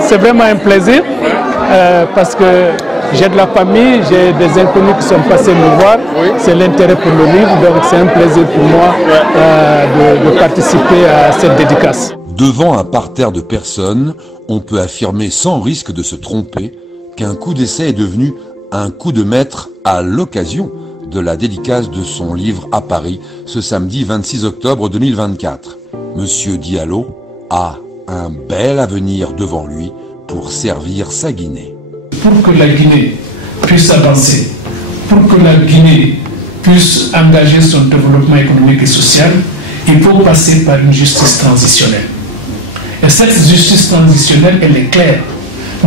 C'est vraiment un plaisir parce que j'ai de la famille, j'ai des inconnus qui sont passés me voir. C'est l'intérêt pour le livre, donc c'est un plaisir pour moi de participer à cette dédicace. Devant un parterre de personnes, on peut affirmer sans risque de se tromper qu'un coup d'essai est devenu un coup de maître à l'occasion de la dédicace de son livre à Paris ce samedi 26 octobre 2024. Monsieur Diallo a un bel avenir devant lui pour servir sa Guinée. Pour que la Guinée puisse avancer, pour que la Guinée puisse engager son développement économique et social, il faut passer par une justice transitionnelle. Et cette justice transitionnelle, elle est claire.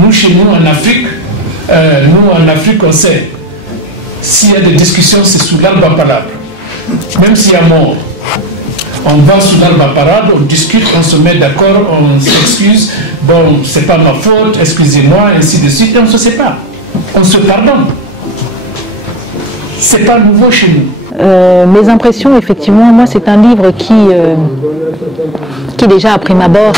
Nous, chez nous, en Afrique, on sait, s'il y a des discussions, c'est sous l'arbre à palabre. Même s'il y a mort, on va sous l'arbre à palabre, on discute, on se met d'accord, on s'excuse. Bon, c'est pas ma faute, excusez-moi, ainsi de suite, et on ne se sépare. On se pardonne. C'est pas nouveau chez nous. Mes impressions, effectivement, moi, c'est un livre qui déjà, à prime abord,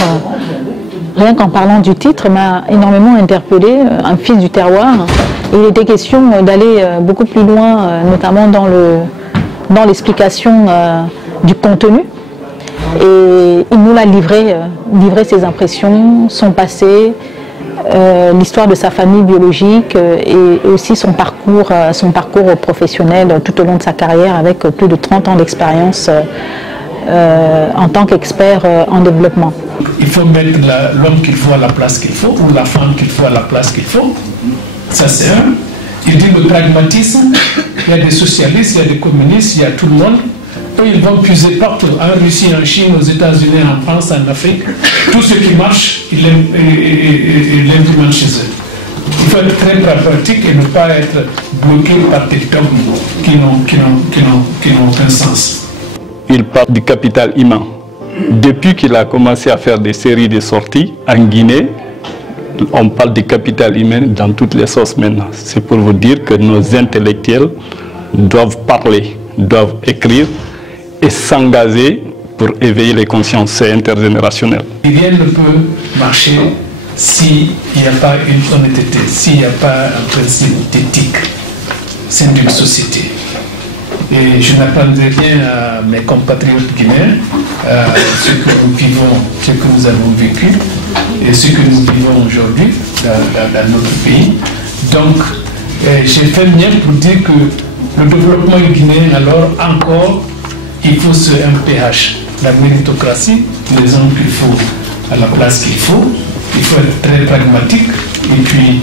rien qu'en parlant du titre, m'a énormément interpellé, un fils du terroir. Et il était question d'aller beaucoup plus loin, notamment dans l'explication du contenu. Et il nous l'a livré ses impressions, son passé, l'histoire de sa famille biologique et aussi son parcours professionnel tout au long de sa carrière avec plus de 30 ans d'expérience en tant qu'expert en développement. Il faut mettre l'homme qu'il faut à la place qu'il faut ou la femme qu'il faut à la place qu'il faut. Ça c'est un. Il dit le pragmatisme, il y a des socialistes, il y a des communistes, il y a tout le monde. Eux, ils vont puiser partout, en Russie, en Chine, aux États-Unis, en France, en Afrique. Tout ce qui marche, ils l'implémentent chez eux. Il faut être très pragmatique et ne pas être bloqué par des dogmes qui n'ont aucun sens. Il parle du capital humain. Depuis qu'il a commencé à faire des séries de sorties en Guinée, on parle du capital humain dans toutes les sauces maintenant. C'est pour vous dire que nos intellectuels doivent parler, doivent écrire et s'engager pour éveiller les consciences intergénérationnelles. Rien ne peut marcher s'il n'y a pas une honnêteté, s'il n'y a pas un principe d'éthique. C'est d'une société. Et je n'apprendrai rien à mes compatriotes guinéens, ce que nous vivons, ce que nous avons vécu et ce que nous vivons aujourd'hui dans notre pays. Donc, j'ai fait mien pour dire que le développement guinéen, alors encore, il faut un PH, la méritocratie, les hommes qu'il faut à la place qu'il faut. Il faut être très pragmatique et puis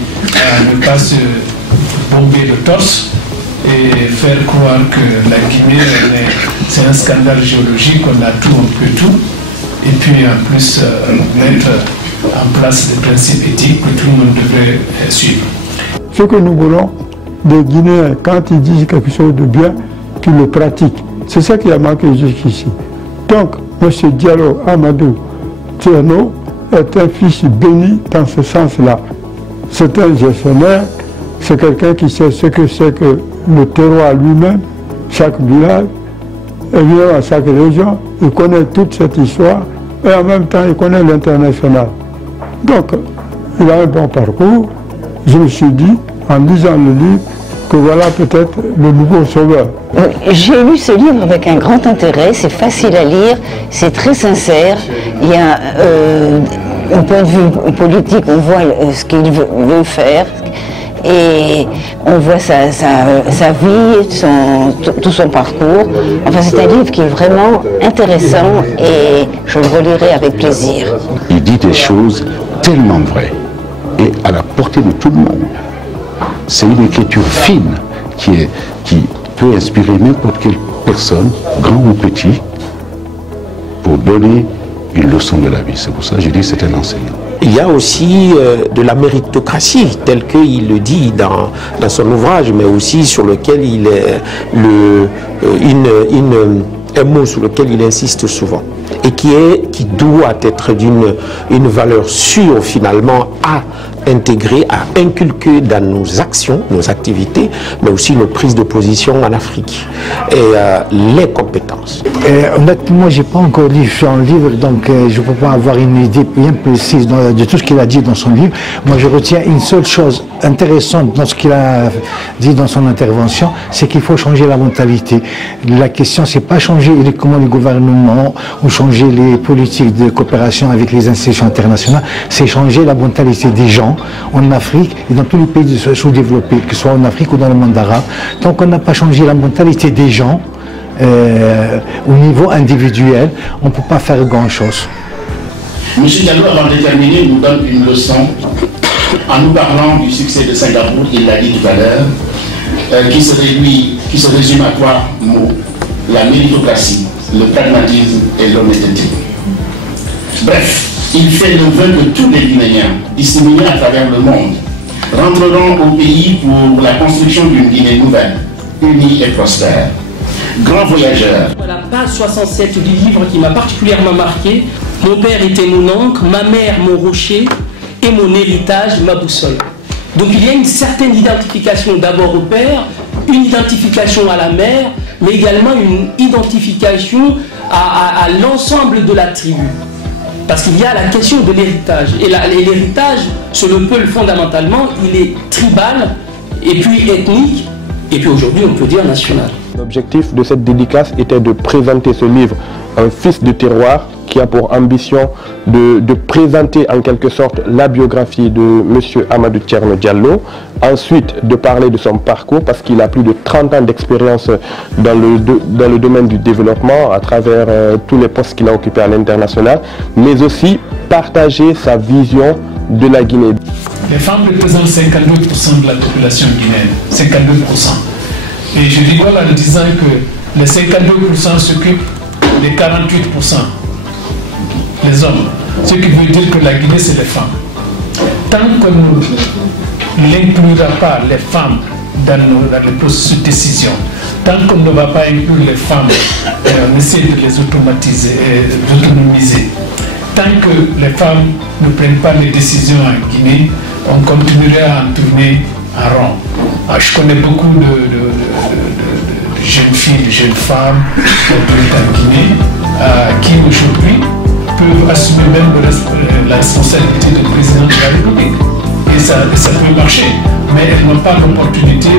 ne pas se bomber le torse et faire croire que la Guinée, c'est un scandale géologique, on a tout, on peut tout. Et puis en plus, mettre en place des principes éthiques que tout le monde devrait suivre. Ce que nous voulons des Guinéens, quand ils disent quelque chose de bien, qu'ils le pratiquent. C'est ça qui a manqué jusqu'ici. Donc, M. Diallo Amadou Tierno est un fils béni dans ce sens-là. C'est un gestionnaire, c'est quelqu'un qui sait ce que c'est que le terroir lui-même, chaque village, et bien à chaque région, il connaît toute cette histoire et en même temps il connaît l'international. Donc, il a un bon parcours. Je me suis dit, en lisant le livre, que voilà peut-être le nouveau sauveur. J'ai lu ce livre avec un grand intérêt, c'est facile à lire, c'est très sincère, il y a un point de vue politique, on voit ce qu'il veut faire et on voit sa vie, tout son parcours. Enfin c'est un livre qui est vraiment intéressant et je le relirai avec plaisir. Il dit des choses tellement vraies et à la portée de tout le monde. C'est une écriture fine qui peut inspirer n'importe quelle personne, grand ou petit, pour donner une leçon de la vie. C'est pour ça que je dis que c'est un enseignant. Il y a aussi de la méritocratie, tel qu'il le dit dans son ouvrage, mais aussi sur lequel un mot sur lequel il insiste souvent, et qui doit être d'une valeur sûre finalement à intégrer, à inculquer dans nos actions, nos activités, mais aussi nos prises de position en Afrique et les compétences. Honnêtement, je n'ai pas encore lu son livre, donc je ne peux pas avoir une idée bien précise de tout ce qu'il a dit dans son livre. Moi, je retiens une seule chose intéressante dans ce qu'il a dit dans son intervention, c'est qu'il faut changer la mentalité. La question, c'est pas changer uniquement le gouvernement ou changer les politiques de coopération avec les institutions internationales, c'est changer la mentalité des gens en Afrique et dans tous les pays sous-développés, que ce soit en Afrique ou dans le monde arabe. Tant qu'on n'a pas changé la mentalité des gens au niveau individuel, on ne peut pas faire grand-chose. M. Diallo, avant de terminer, nous donne une leçon en nous parlant du succès de Singapour, il l'a dit tout à l'heure, qui se résume à trois mots: la méritocratie, le pragmatisme et l'honnêteté. Bref, il fait le vœu que tous les Guinéens, disséminés à travers le monde, rentreront au pays pour la construction d'une Guinée nouvelle, unie et prospère. Grand voyageur. La page 67 du livre qui m'a particulièrement marqué: mon père était mon oncle, ma mère mon rocher et mon héritage ma boussole. Donc il y a une certaine identification d'abord au père, une identification à la mère, mais également une identification à l'ensemble de la tribu. Parce qu'il y a la question de l'héritage. Et l'héritage, sur le pôle fondamentalement, il est tribal, et puis ethnique, et puis aujourd'hui on peut dire national. L'objectif de cette dédicace était de présenter ce livre, Un fils de terroir, qui a pour ambition de présenter en quelque sorte la biographie de M. Amadou Thierno Diallo, ensuite de parler de son parcours parce qu'il a plus de 30 ans d'expérience dans le domaine du développement à travers tous les postes qu'il a occupés à l'international, mais aussi partager sa vision de la Guinée. Les femmes représentent 52% de la population guinéenne, 52%. Et je rigole en disant que les 52% s'occupent des 48%. Les hommes, ce qui veut dire que la Guinée c'est les femmes. Tant qu'on n'inclura pas les femmes dans les processus de décision, tant qu'on ne va pas inclure les femmes, on essaie de les automatiser, d'autonomiser, tant que les femmes ne prennent pas les décisions en Guinée, on continuera à en tourner en rond. Alors, je connais beaucoup de jeunes filles, de jeunes femmes en Guinée qui aujourd'hui peuvent assumer même la responsabilité de président de la République. Et ça peut marcher, mais elles n'ont pas l'opportunité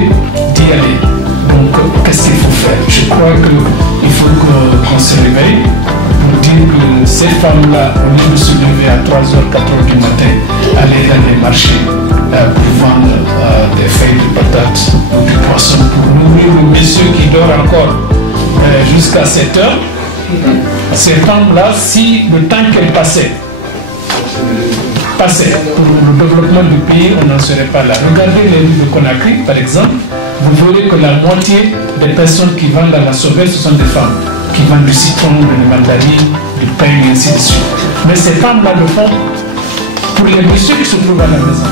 d'y aller. Donc, qu'est-ce qu'il faut faire? Je crois qu'il faut qu'on se réveille pour dire que ces femmes-là, au lieu de se lever à 3h, 4h du matin, aller dans les marchés pour vendre des feuilles de patates ou du poisson, pour nourrir le monsieur qui dort encore jusqu'à 7h, ces femmes-là, si le temps qu'elles passaient pour le développement du pays, on n'en serait pas là. Regardez les rues de Conakry, par exemple, vous verrez que la moitié des personnes qui vendent à la sauvette, ce sont des femmes qui vendent du citron, de la mandarine, du pain et ainsi de suite. Mais ces femmes-là le font pour les messieurs qui se trouvent à la maison.